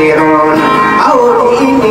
Iron au ini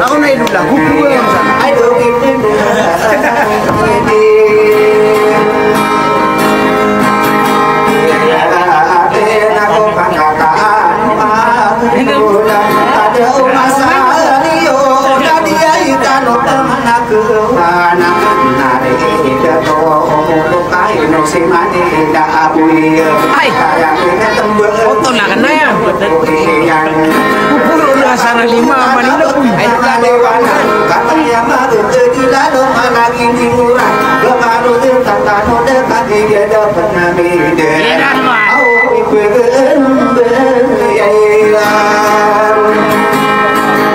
Ako na ilula, gugulo lang sana. Ay, foto na ka na yan. Pupuro na sana 5 Manila po. ay nagladewana katanya maru tergilado managing murah gemaro tertantano dekati dia dapat namide au ibeun beyailan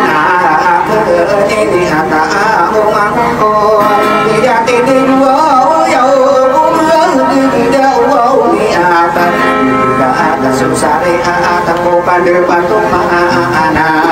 nah ini hata omangko dia tidin wow yo kumang dia wow ni apa ada susare ada ko pandir bantu anak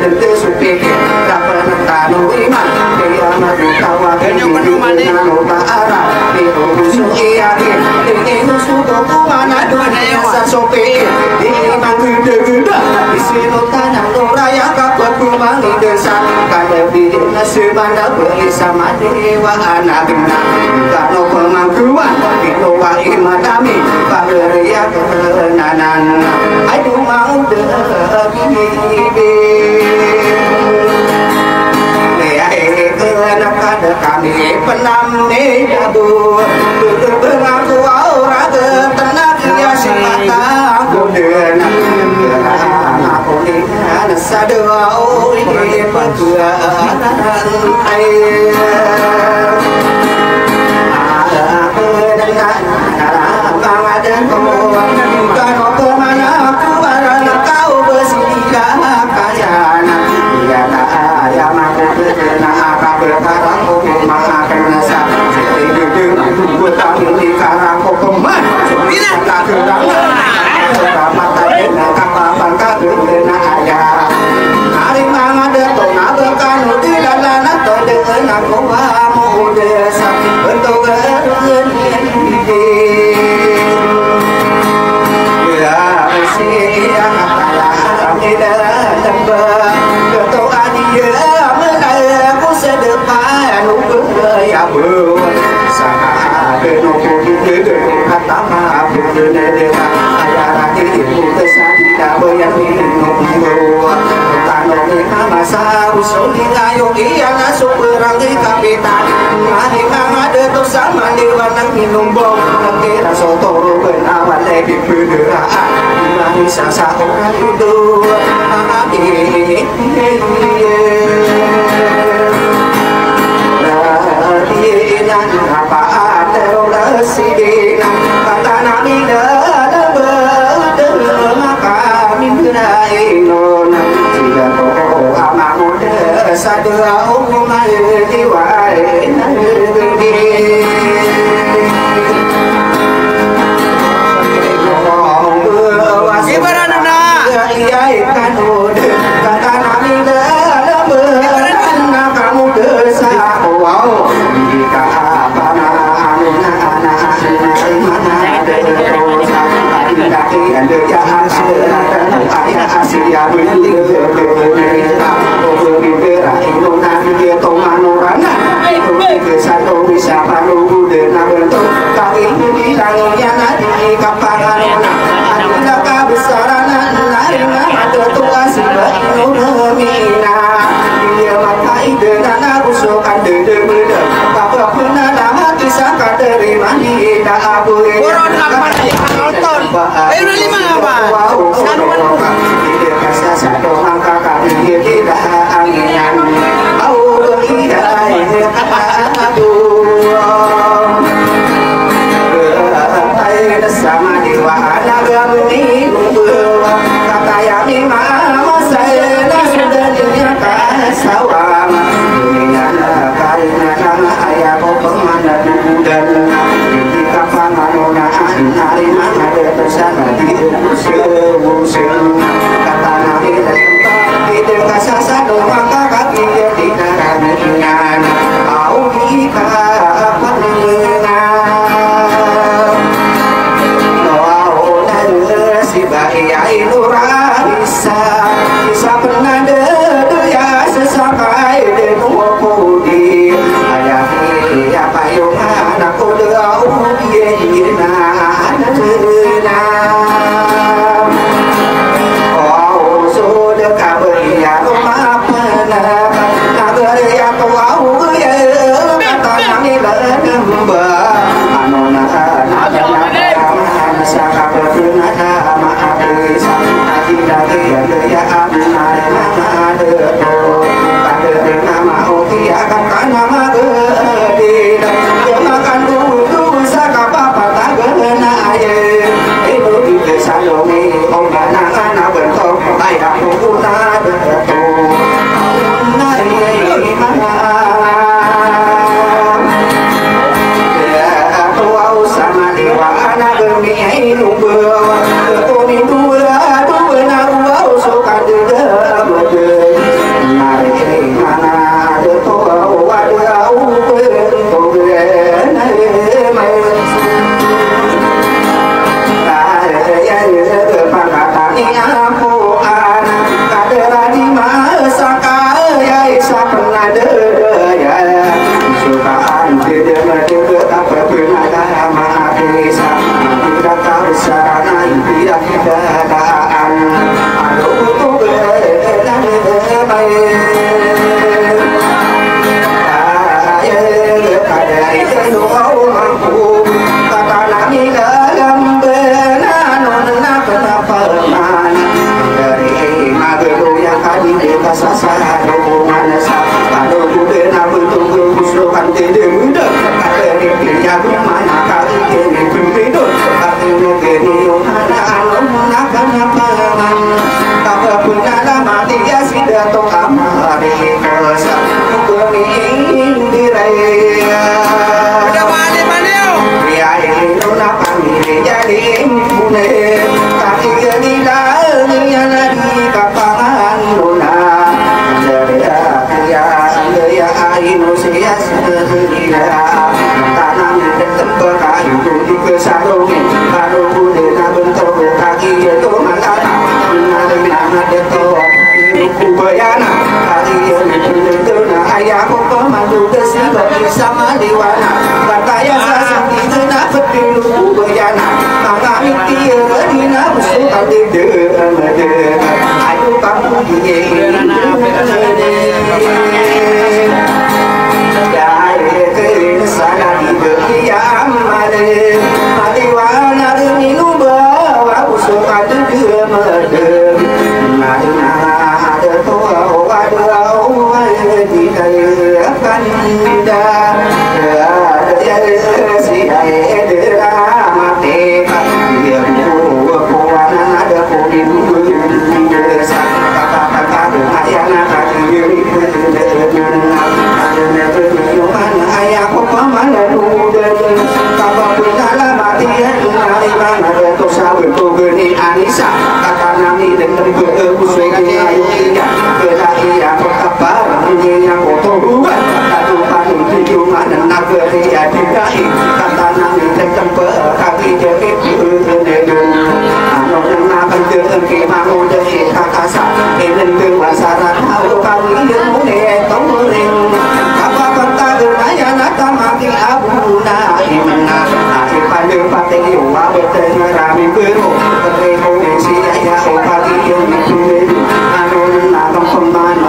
Bente supi kapan tanu iman dia madu tawa kenyukan nano baara biru suki yakin ini sudah kumana dunia sasopi ini manggede gede isino tanah raya kapat kumangi desa kaya bina sebanda bersama dewa anak benar kalau pemangkuan itu wahai madami pageria kenanan aduh mau kami penamne jadu berbengaku aura tenang dia semata goden aku ini sadau ini perjuangan air aku dengan ada kau kalau kemana aku barang kau bersedia kayana dia tak ayam aku kena apa berkara makan nasa jadi dengan buat tamu di karang kokoman ini tak kerang mata kena kapan kena ayah hari mana ada tona berkan di dalam atau dengan aku mau desa bentuk ini ya masih yang apa tidak tembak ketua dia menayangku sedepan ya bu sana beno kudu kata maaf dewa ayah rati ibu kesana boyan minum tano masa usul ngayo iya nasuk perang di kapitan mari ada tuh sama dewa nang minum bom kira soto benawan lagi berderaan mari sasa orang itu apa ada sidina kata nabi dah maka mimpi nona tidak kau amamu satu umai diwai Gimana na? Iya ikan kata nabi dah kamu desa wow jika apa dengan rusukan dede beda apa pernah dah kisah kaderi mani dah abu Boron kapan nonton? Ayo lima apa? Sanuan dia kasih satu angka kami tidak anginan au iya sama di wahana gamni kata yang mama saya sudah dinyatakan sawam dunia karena nama ayah pemana dan di kapangan hari mana bersama di musim kata nabi di dekat sasado maka kaki di darahnya au kita Ayai nurahisa Isa pernah ya sesakai denukudi Ayahi apa yung anak ko daw Yena Oh sudah kabaya lumapana Nagaya ko au kata nangila namba Ano na sa kapatid sama dewana katanya sasang itu dapat dulu bayana mengambil dia dina bersuka dede ayo kamu dia dari kesana di belia mare matiwana minum bawa bersuka dede merde marina ada tua ada di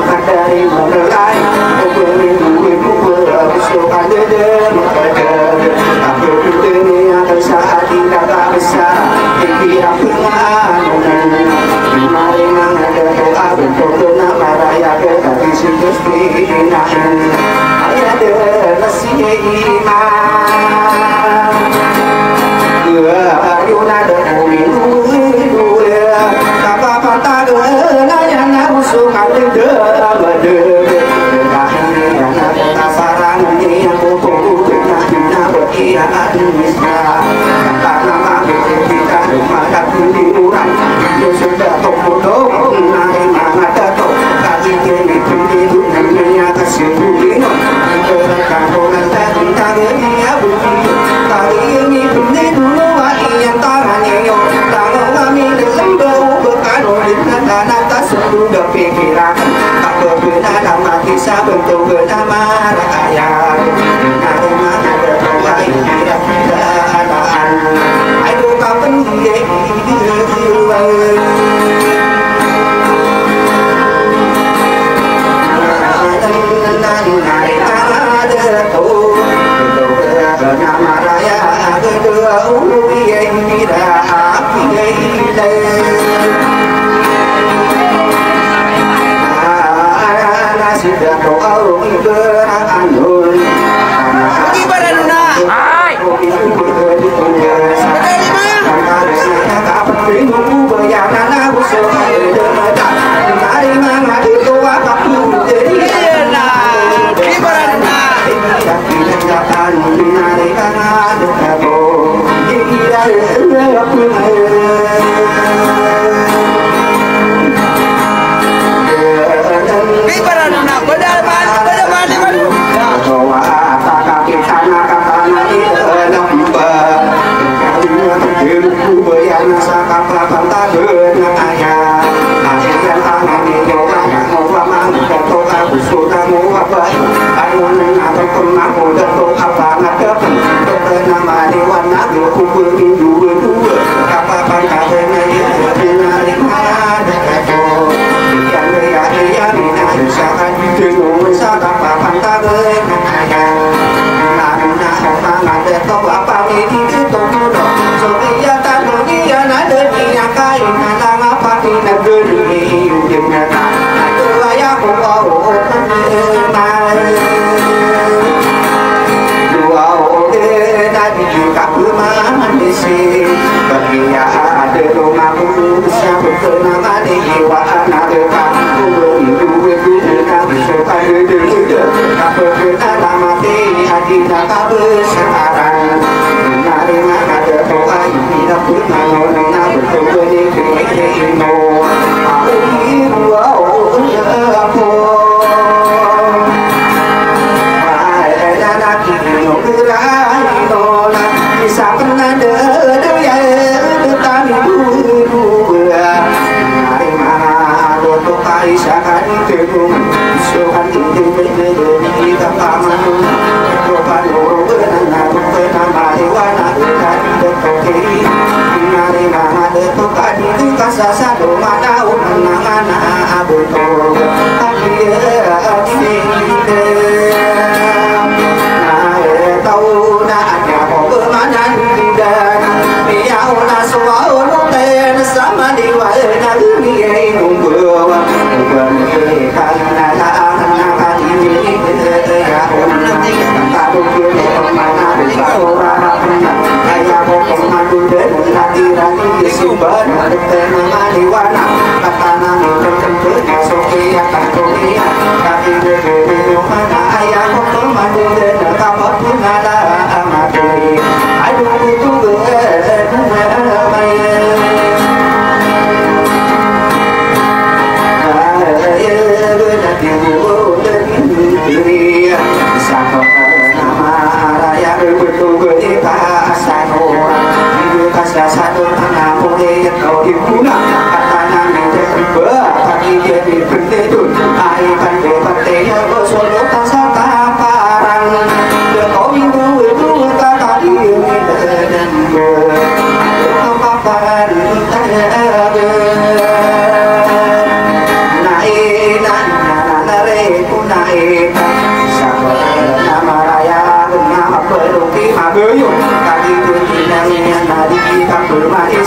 akan dari mulai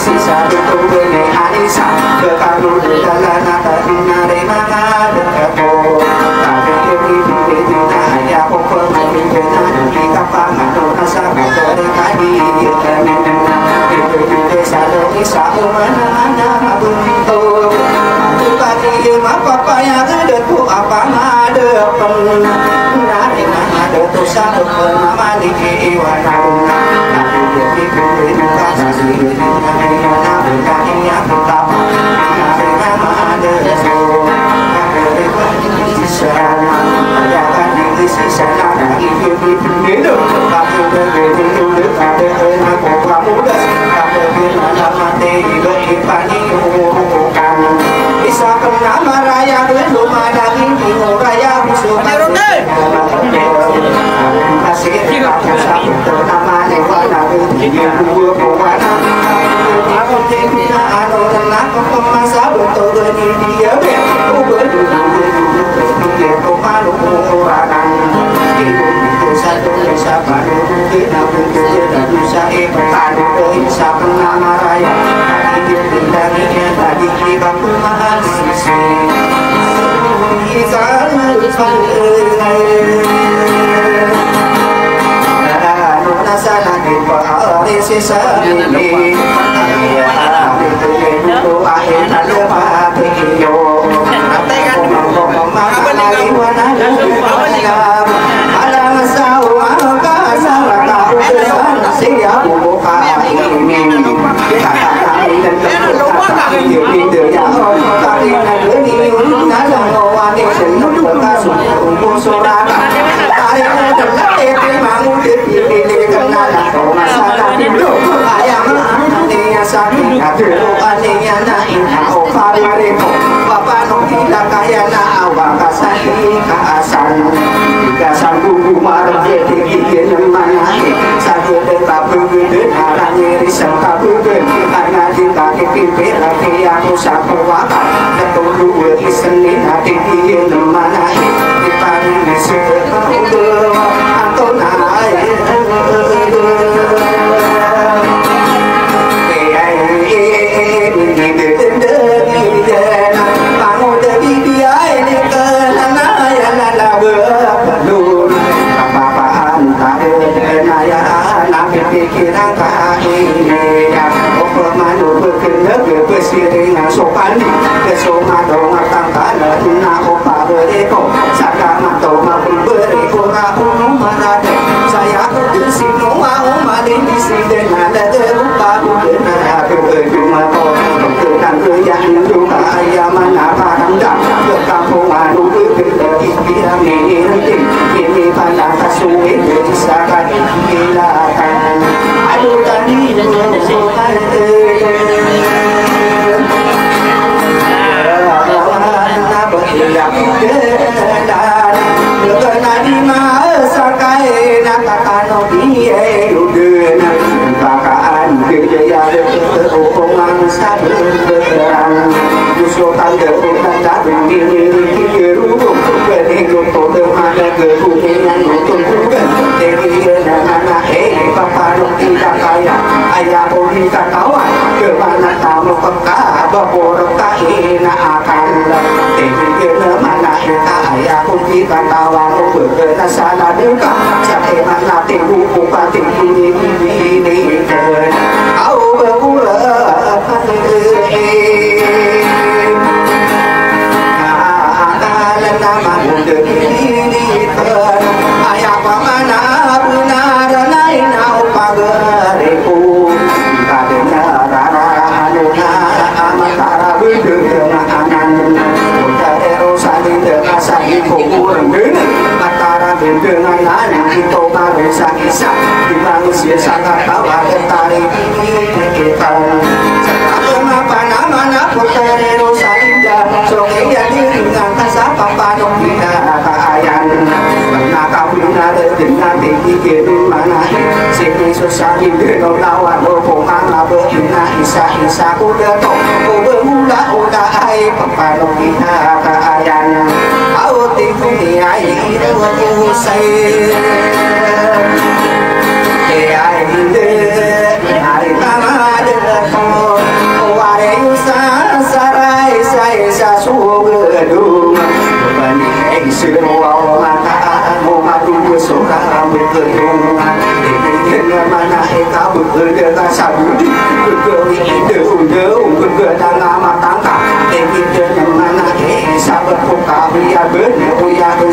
Sisa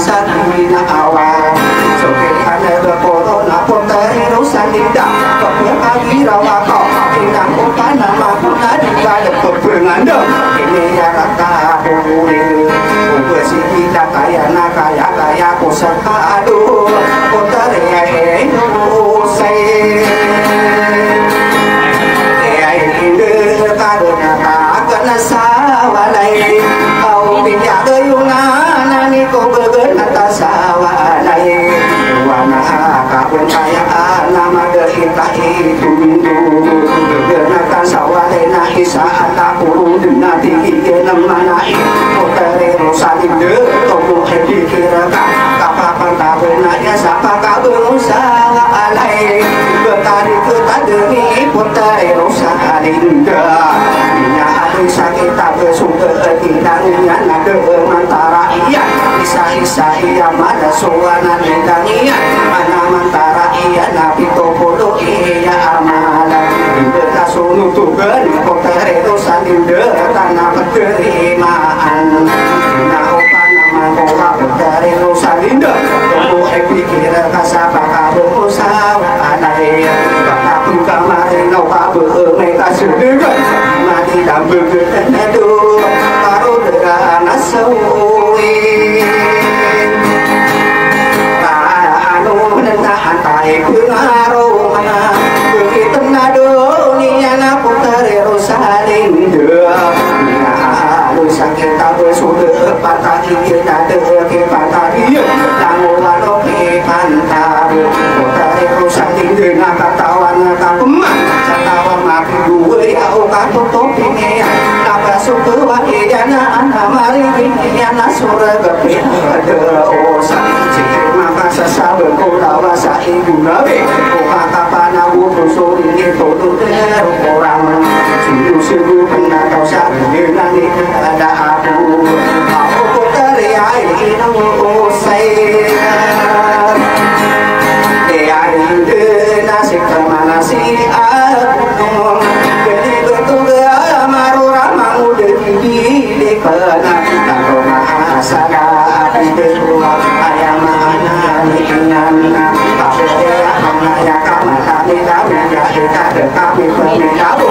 bisa dina awal Sokirane berkorona pun terus sandinda Kepekagi rawakau Inang kupa nama kuna dibalik kebenganda Ini ya rata huri Ubesi kita kaya na kaya kusaka aduh Kutari usai Karena akan sawalai kau pinjak gayungan nani kau bergenata sawalai wana kawin kaya nama derita itu bergenata sawalai na isaan takuru dina tinggi kenamana puteri rosalinde tomo dikirakan kapapan kawinanya siapa kau sawalai betari ketademi puteri rosalinde sakit tak bersumber tindangan ada mantara iya isa iya mana suana tindangan mana mantara iya nabi topolo iya amalan kita sunu tugan kotere dosa dinde tanah penerimaan nah opa nama kola kotere dosa dinde tunggu pikir kasaba kabur usaha anai kakak kemarin opa mereka sendiri mati dan bergerak aduh baru dengan asui anu menahan taik pengaruh begitu nado niana putari rosalin anu sakit tak bersudah patah kita terke patah dia lalu lalu pantar putari rosalin dengan katawan kapemah katawan mati dua ya okat topi napa suku wajana mari yana surga ada osa maka sesal berkolawa ibu nabi kata panawu suri itu orang sungguh pernah kau sakit nanti ada aku dari air saya nasi kemana sih aku jadi betul marura mau di kena kalau mahasana api berua ayam mana nikinan tapi dia ya kami ya kita kami tahu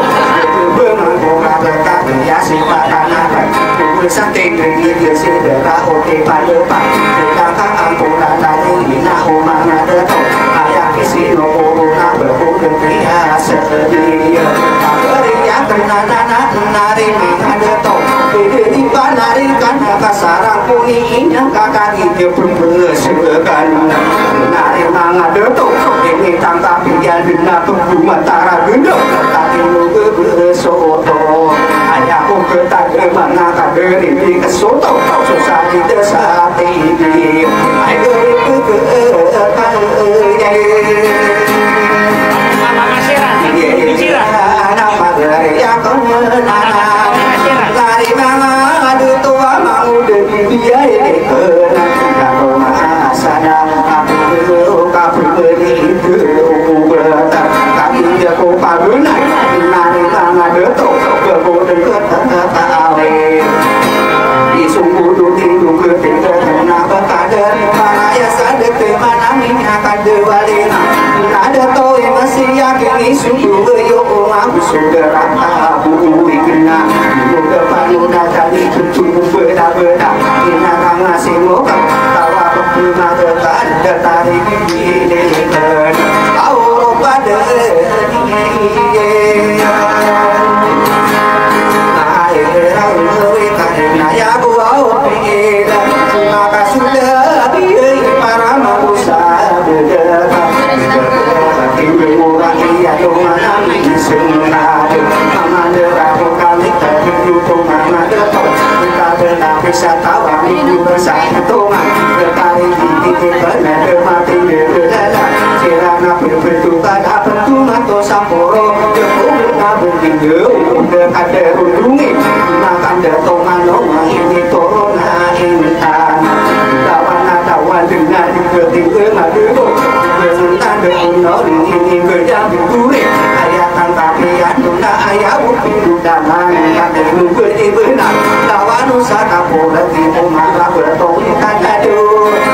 bengkok kami ya sifat anak bisa tinggi dia sederhana oke pada pak kita ampunan dari nahu mana betul ayah kisi nopona berkumpul dia sedia berinya kenana nari ada tau di panari kan kasarang kuningnya kakak dia pun bersegan nari ada tau ini tangkap dia dina tunggu matara gendong tapi nunggu bersoto ayahku ketada mana kader ini kesoto susah di desa ini ayo ke ada tahu masih yakin sungguh yo aku sudah rata bui kena muda panuda tadi cucu beda ina ngasih muka tawa bunga bertanda tarik ini kau pada ya buau pila maka sudah biar para manusia berdekat murah iya mana senada mama deraku kali terhidup mama detok kita benar bisa tawa minggu bersatu berkali gigi benar mati berdala kirana berbentukan bentukan to samporo jepuna berdindu dekat derundungi makan detongan loma ini torona intan dawan dengan digeting madu bersentan dengan ini kerja berduri ayah tangkapian tunda ayah bukti dudangan kata nunggu di benar lawan usaha kapolri umar bertolak aduh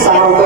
Sampai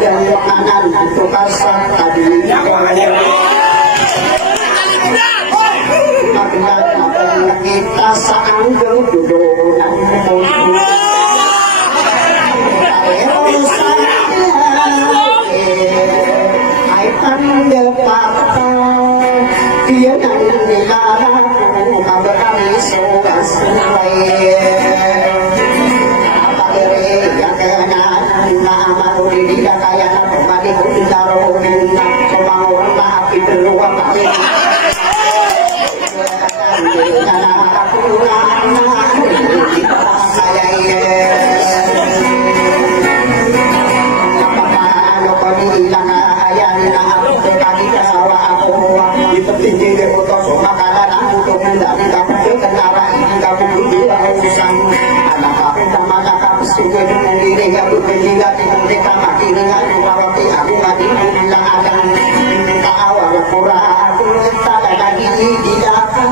Ada warati aku mati bilang adang awal pura aku tak lagi dilakai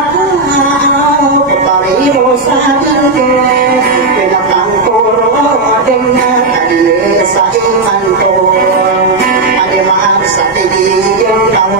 aku petari bosan penatang koro dengan tadi saimanto ada maaf sakit yang kau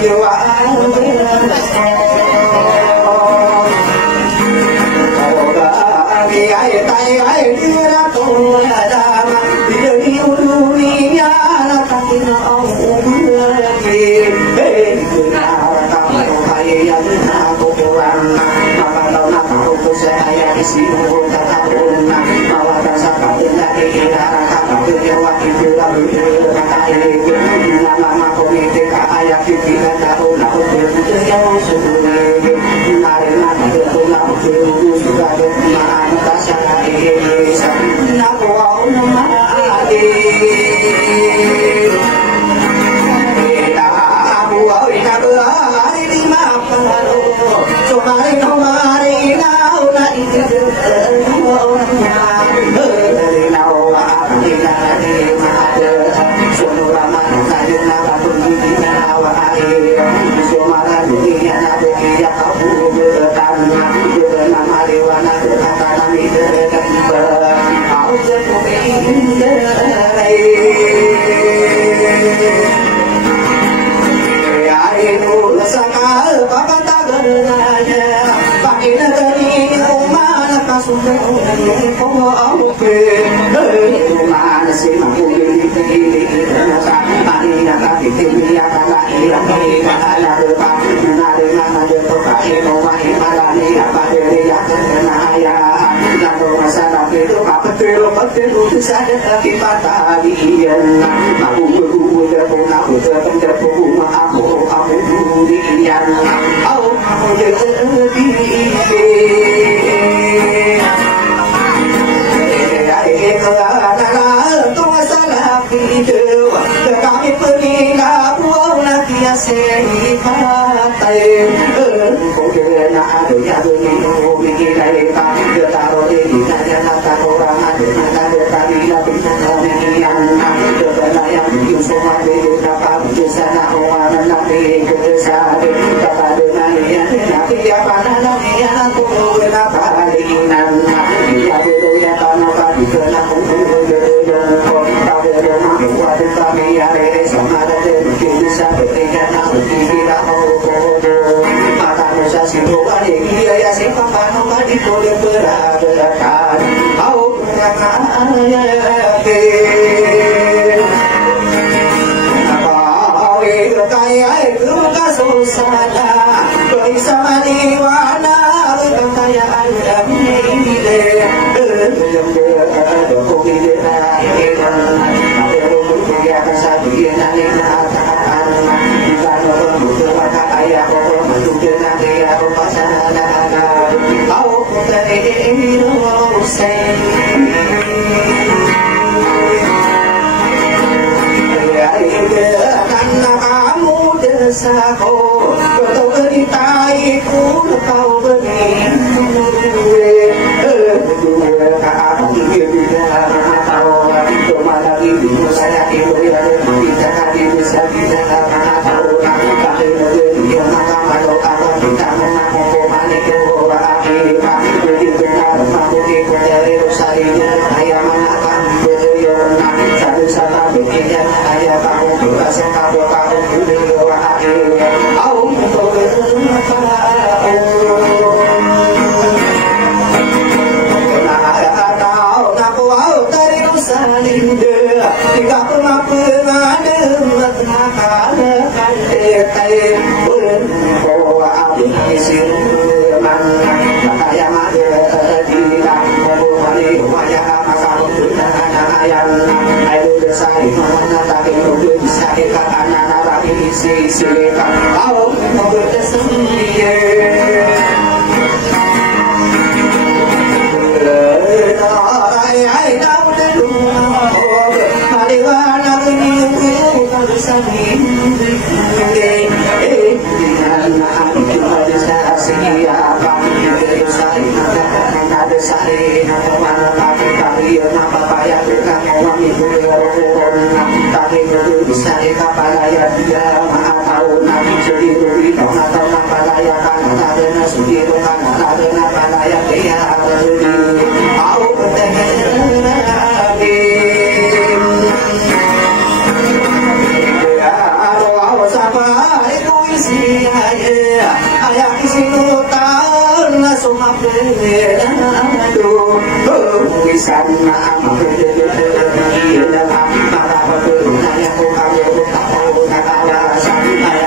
you are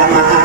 Ayah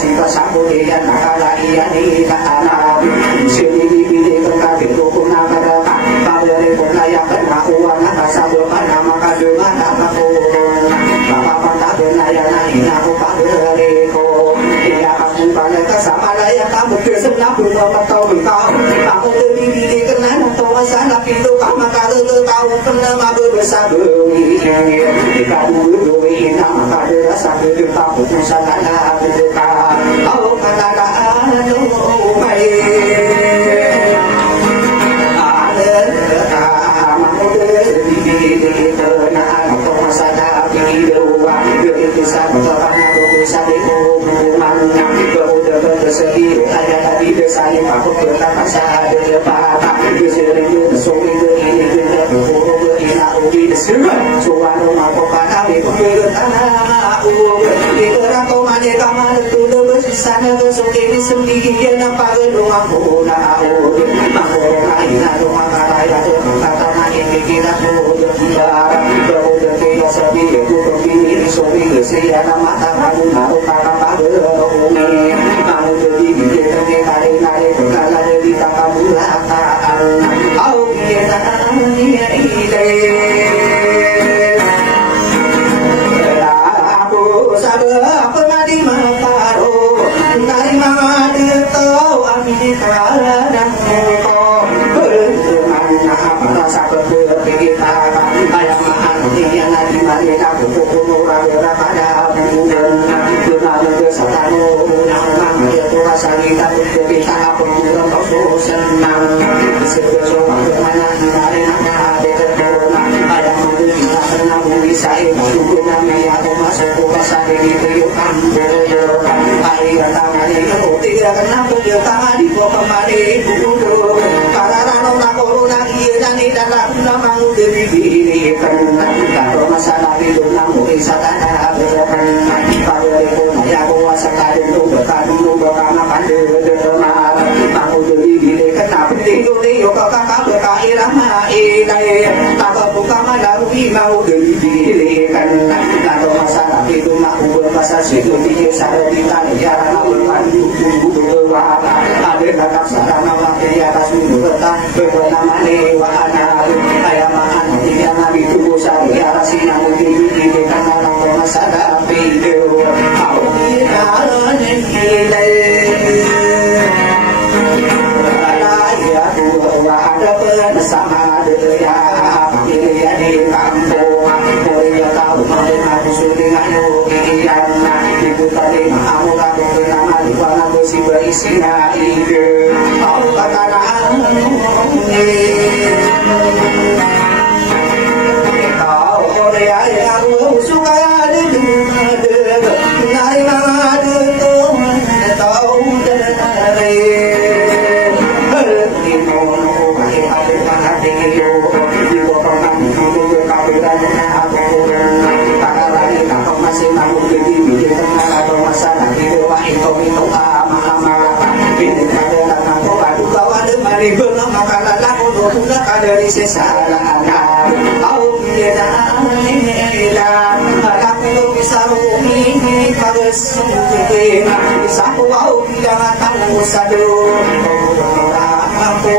Masih sabuyan nakalaian ina sini bibili kekati rukun nakaraka kabere punaya kena uang nakasabul kana maka dengan apapun maka pantabe naya naina ku kabere ko iya kamu pada kesamalaya kamu kesenap nomor tahu kau kamu bibili kena nato sana pintu kamu kalau tahu kena mabu besar kamu duwe nama kada rasa kita pun sadana kita au kana anu mai ada kamu di kena atau masada hidup itu sabana bisa diumumkan kemudian bersedih ada di desa yang aku berkata sadar depan sering sore ini ina ubi desirma suara aku kana tanah di kerangka mane kamar tu bersana bersendiri sendiri nampak rumah puna aku ina rumah karaya kata mane pikiran aku barang bau dia sepi aku begini sore sia nama kamu mau para umi kamu jadi dia kali kala jadi kamu lataan au kita nia ile apa madi maparo nari madi tau ami kaladang ko bermana rasa kita ayam hati yang nadi madi aku kumura pada bulan benar kesatano nang itu rasa kita kita aku kau senang sesuatu mana nari nana ada corona ayam kita senang bisa itu namanya aku masuk pasar itu kamu hari tangan itu tidak kenapa dia tangan di bawah kembali dulu karena nona corona dia dan dalam nama diri diri kalau masalah itu namu bisa tanah kalau itu ya kuasa kado dulu karena pandai demar kamu diri diri kenapa itu dia kakak berkait lama ini tak buka malam mau diri diri kalau masalah itu aku berpasal situ di sana di tanah jalan berpandu berwala ada kata sarana waktu atas minggu petang bernama Wahana ayam mahan tidak nabi tubuh saya rasina mungkin di tanah orang masalah video aku kira nenggile ya wahada bersama dia dia di kampung dia tahu mana sulingan yang itu tadi mau lagu nama di mana besi berisinya ide mau kata kau Korea yang suka ada nari madu tahu dari dari sesalah au kita ila aku bisa ini pada sumber bisa au tidak tahu sadu aku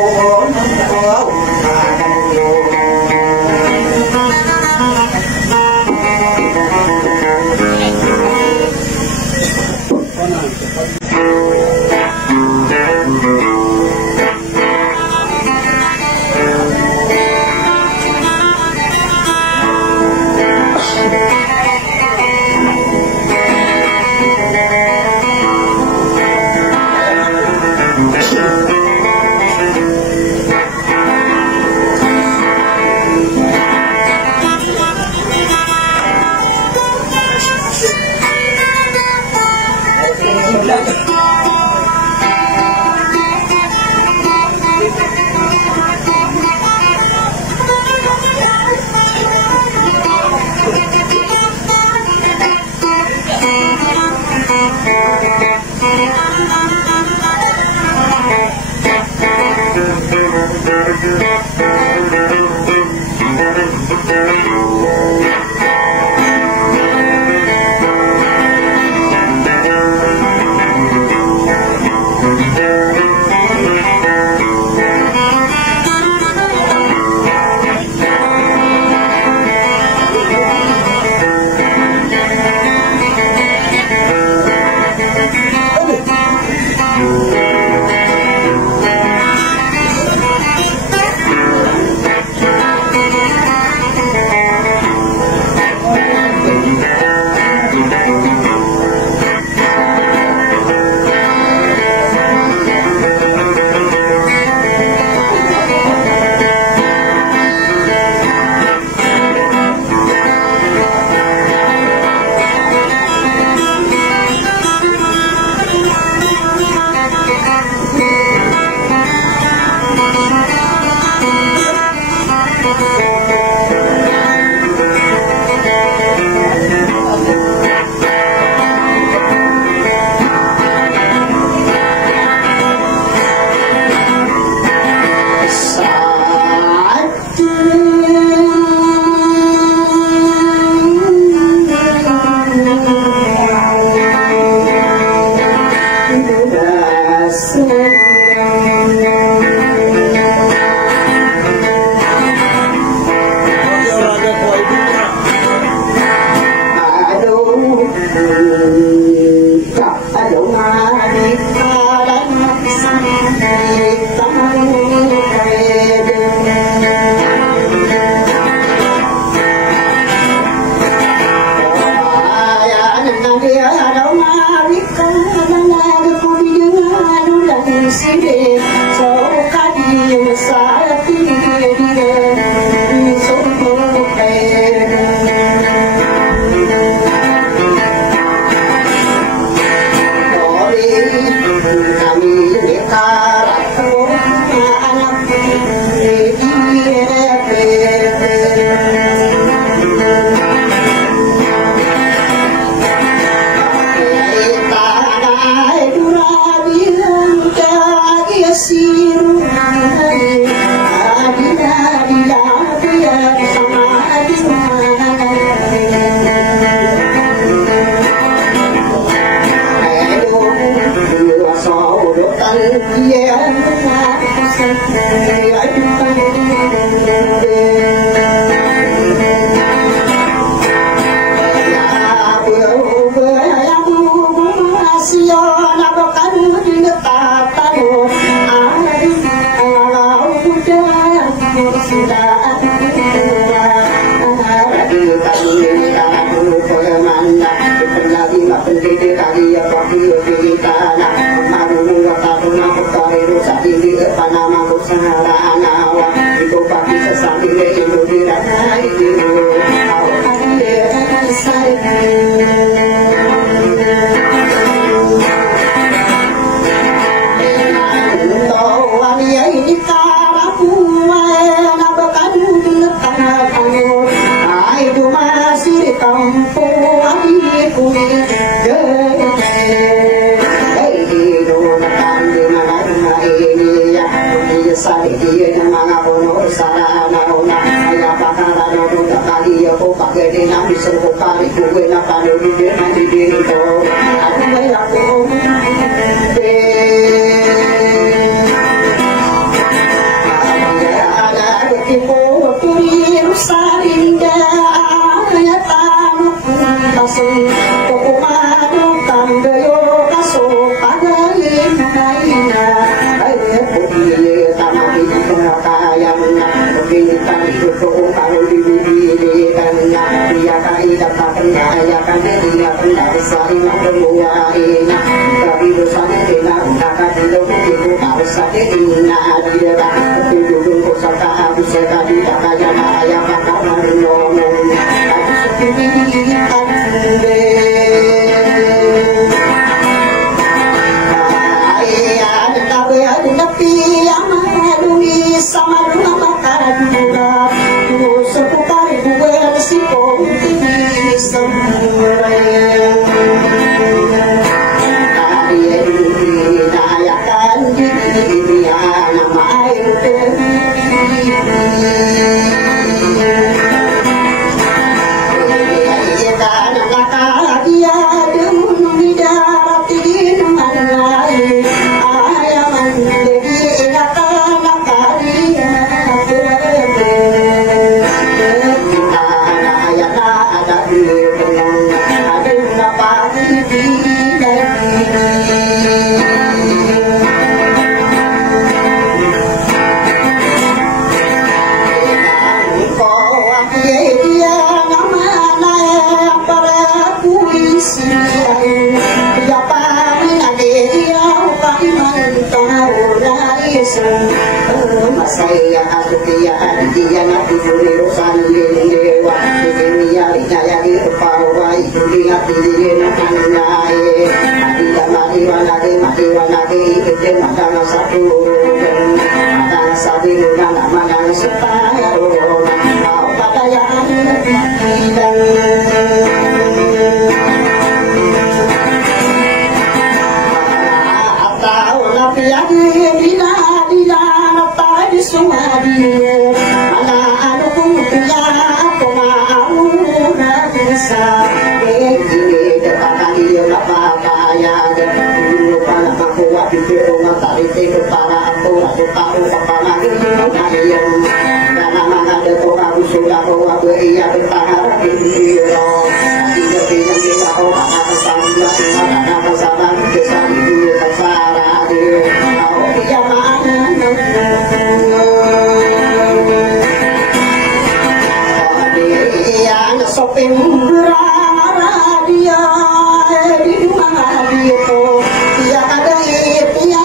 Dia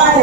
ada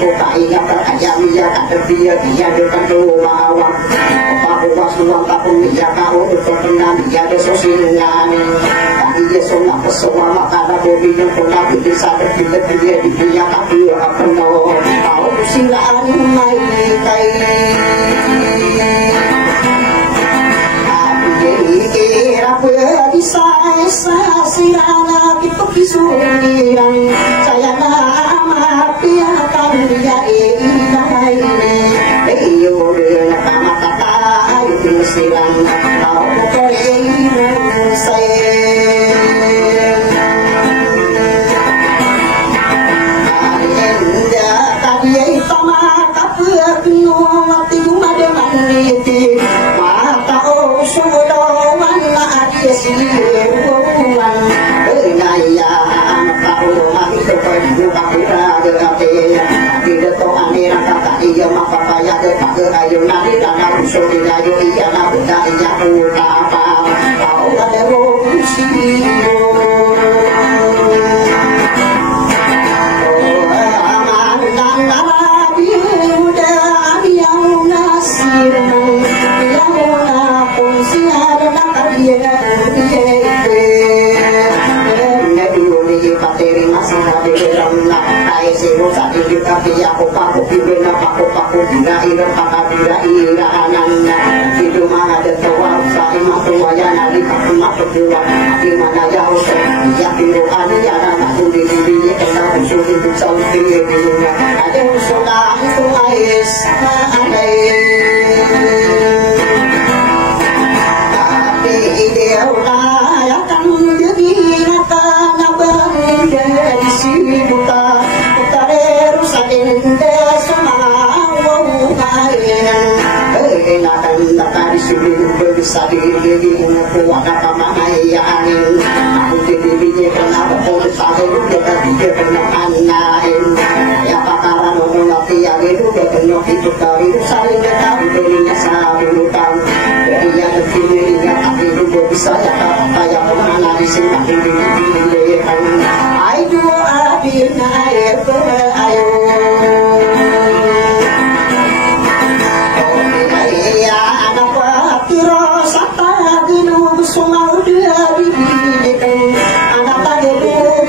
kota ingat ayam ya kata dia depan rumah apa was luang tapung ya kau berkenan dia ada sosingan tadi dia songa pesona makana bobi yang pernah bisa terpilih dia di dunia tapi apa mau kau silaan mai kai apa bisa sirana itu kisuliran saya nama piakan dia ini iyo dia nama kata itu siran kau kering saya ayo nari dalam suri ayo iya na buta iya utama kau ada rosi aman dan nabi udah yang nasir yang napun siar nak dia pateri masih ada dalam nak ai siro tadi kita dia aku bina paku bina ira pakai bina ira ananda hidup mana ada tawar sai masuk wajah nabi paku masuk dua di mana jauh ya hidup ani ada nak di diri kita usul hidup sauti dunia ada usul itu ais andai tapi ideal ya kan jadi nata buta utare rusakin desama waukain enakan tak disini bisa diri kuat apa ya angin aku dirinya kenapa kau sahur dia kena anain ya pakaran orang yang itu kenyok itu kali saya tahu dirinya sabutan dia dirinya tapi itu bisa ya kayak mana di sini diri ayo abina ayo ya anak patiro sata dinu sumau dia dibikin anak tadi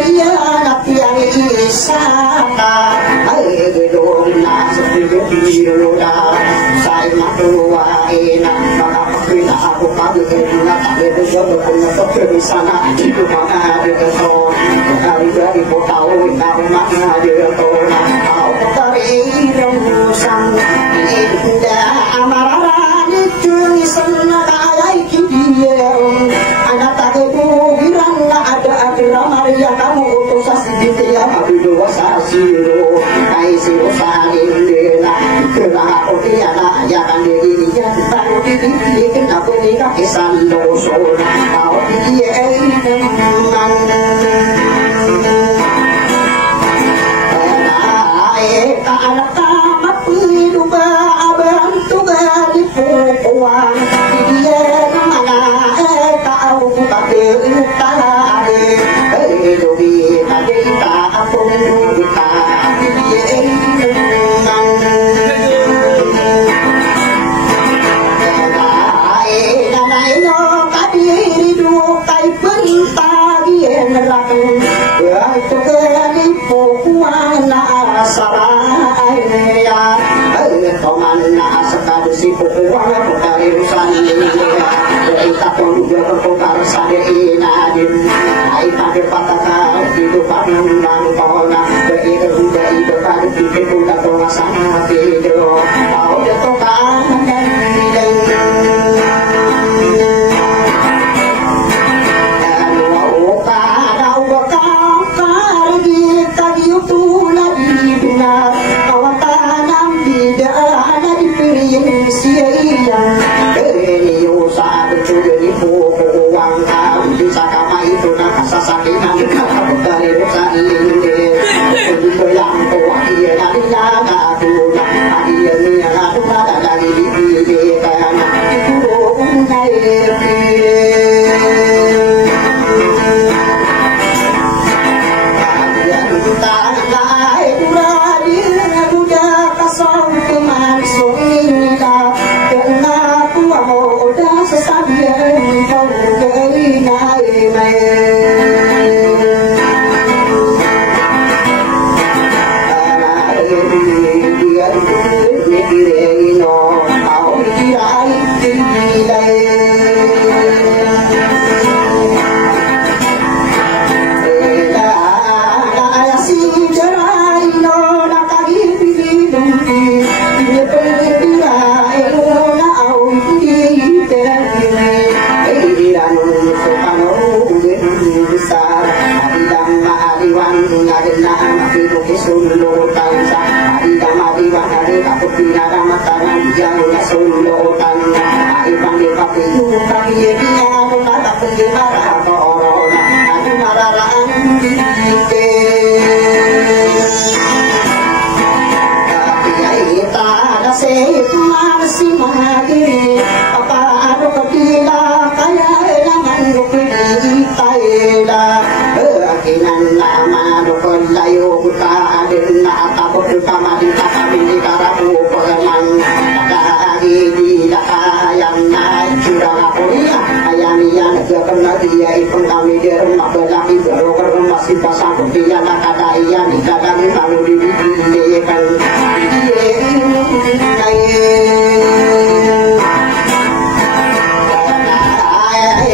dia anak tiang isata ayo gedung seperti biru dah saya matua enak maka kita aku pagi kita tak betul betul punya sana itu mana ada kesal dari tahu tahu makna dia tahu tahu dari rumusan indah amaran itu sana ayai dia anak tak keburan ada Maria kamu utus asih dia tapi dua sasiro kai siro salindela kena dia ya kan dirinya tahu diri kenapa nikah kesan dosa tahu dia anak tamat hidup abang tugas di pukuan dia mana tahu tapi tadi lebih tadi tak pun kita sulutan sa hari damati hari kaput pinara matanan jangan sulutan hari pandi papi kami dia mata penjara corona adu mararaan dite tapi kita ada si mahadiri apa adu kepila kaya dengan rukudi taila keakinan lama dukun layu buta adin na takut utama di kami di karabu pengeman dari di yang naik curang aku ya ayam yang kena dia ipun kami di rumah belaki berokor masih pasang dia nak kata iya ni kadang malu di kan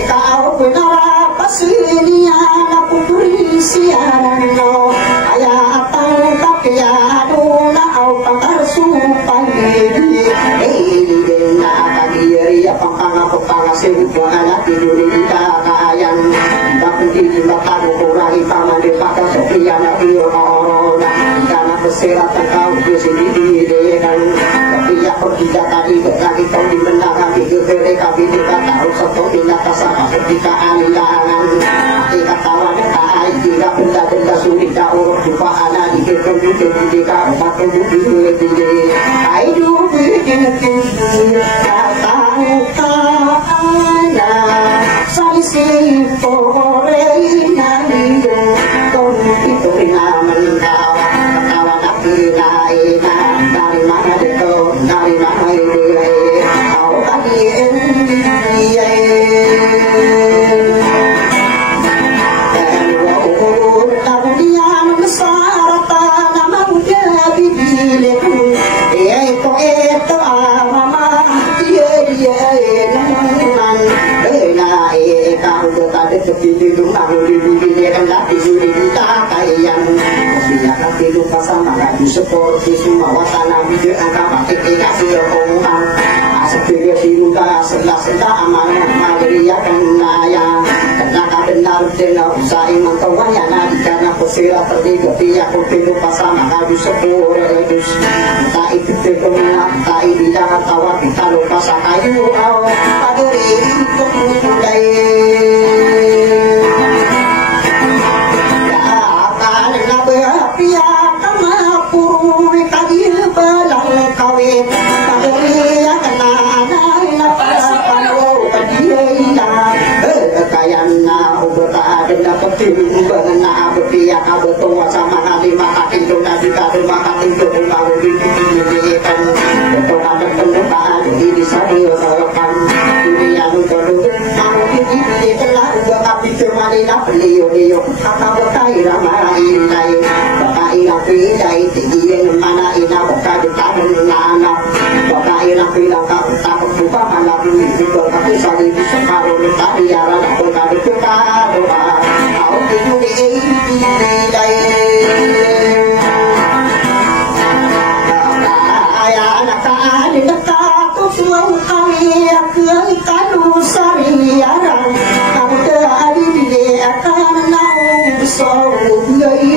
kau benar pasini anak putri siano ayah atang tapi aduna au pantar supai na kagiyari apang sebuah anak tidur di kakayan tapi di mata kurangi paman di pakai sekian akhir corona karena kesehatan kau di sini didekan tapi ya tidak tadi berkaki kau di menangan di kebere kami di kata satu pindah kasar ketika alilangan ketika tawan kai tidak benda benda sulit tahu lupa anak di kebun di kau satu di kai dulu di Salisi pore nando kon itu naman kau kawan aku lain dari mana itu dari mana itu kau tadi dia tahu dia mesarata nama udah bibilik itu mama dia kau tadi seperti rumah di rendah di sini kita kayan dia kaki lupa sama lagi seperti semua wacana video angka pakai kasih omongan seperti siruta sebelah sebelah amanah Maria kenaya karena benar benar usai mengkawannya nanti karena pesira tertiga dia kaki lupa sama lagi seperti tak itu terkenal tak ini jangan tawa kita lupa sakayu pada itu mulai beliau kata berkai ramai ilai berkai nabi ilai tinggi mana ina berkai berkai nana berkai nabi langkah takut buka mana beli berkai sali sekarang tadi arah berkai berkai doa kau tidur ilai ayah anak ada dekat tuh semua kami akan kanu sari arang kamu terhadi akan nau so lagi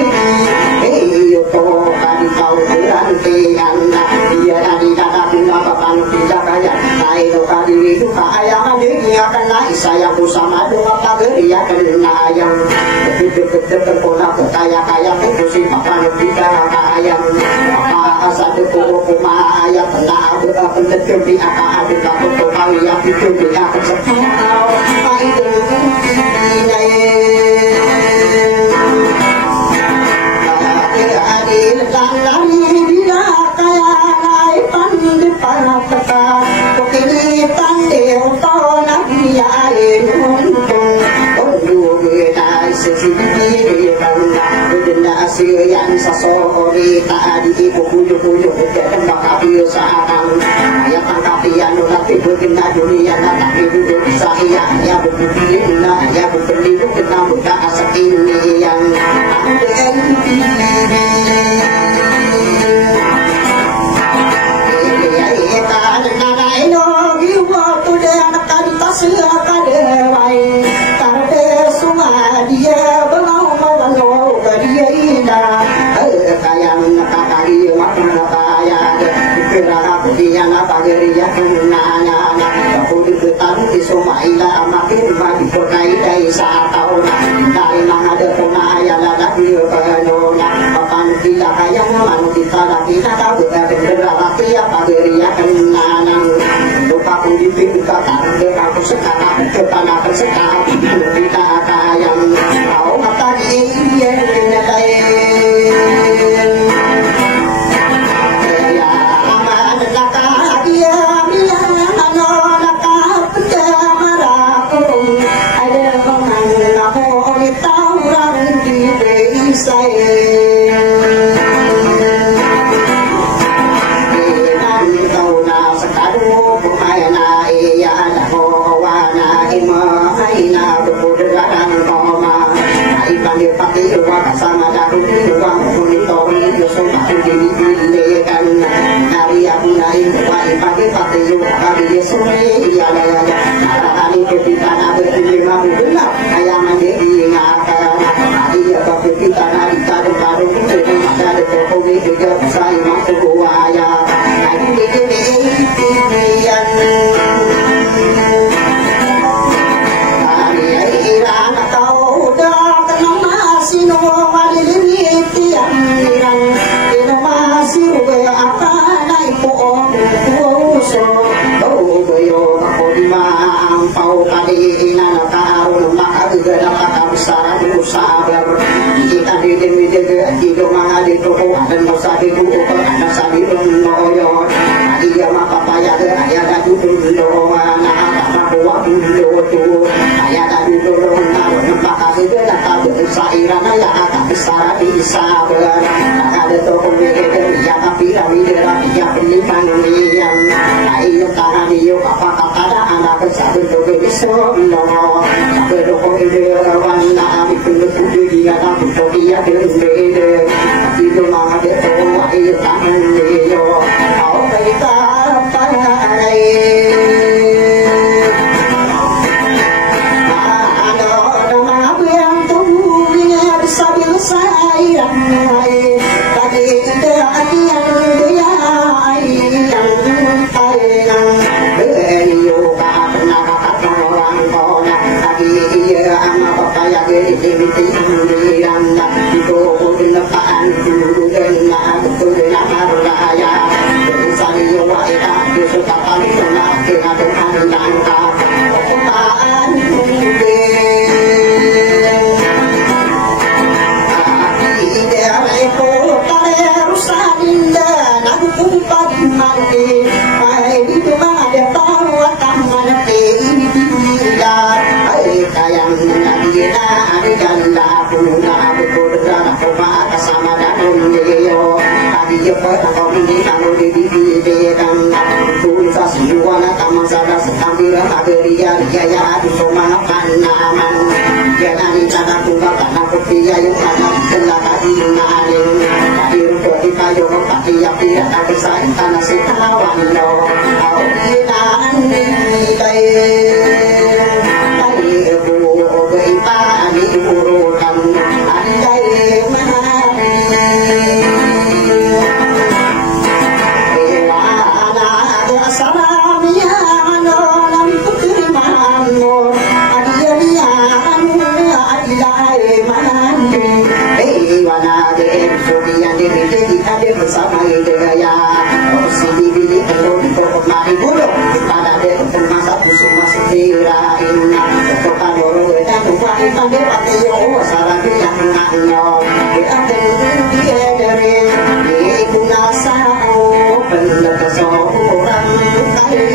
yo to kan kau berhenti anda dia tadi kata kenapa kamu tidak kaya naik lo kali itu kaya dia akan naik sayang bersama dengan pagar dia kena yang begitu terpola kaya kaya itu si papa tidak kaya apa satu kuma ayat kena berapa betul di apa ada satu kali yang itu dia akan sepuluh itu yang sasori tadi ibu kuju dan bakal usahakan ayat angkapian nanti berkena dunia nanti duduk saya ya berkena ya berkena kena muda asal ini yang kayang sa tao dahil mga dato na ayala na biyo na papan pila kaya naman kita na pinatawag na pinaglalaki pagiriya kananang lupa kung dipin ka tarde ako sa kata kepanakan sa kata kita kayang tao matagi iyan na tayo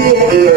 Di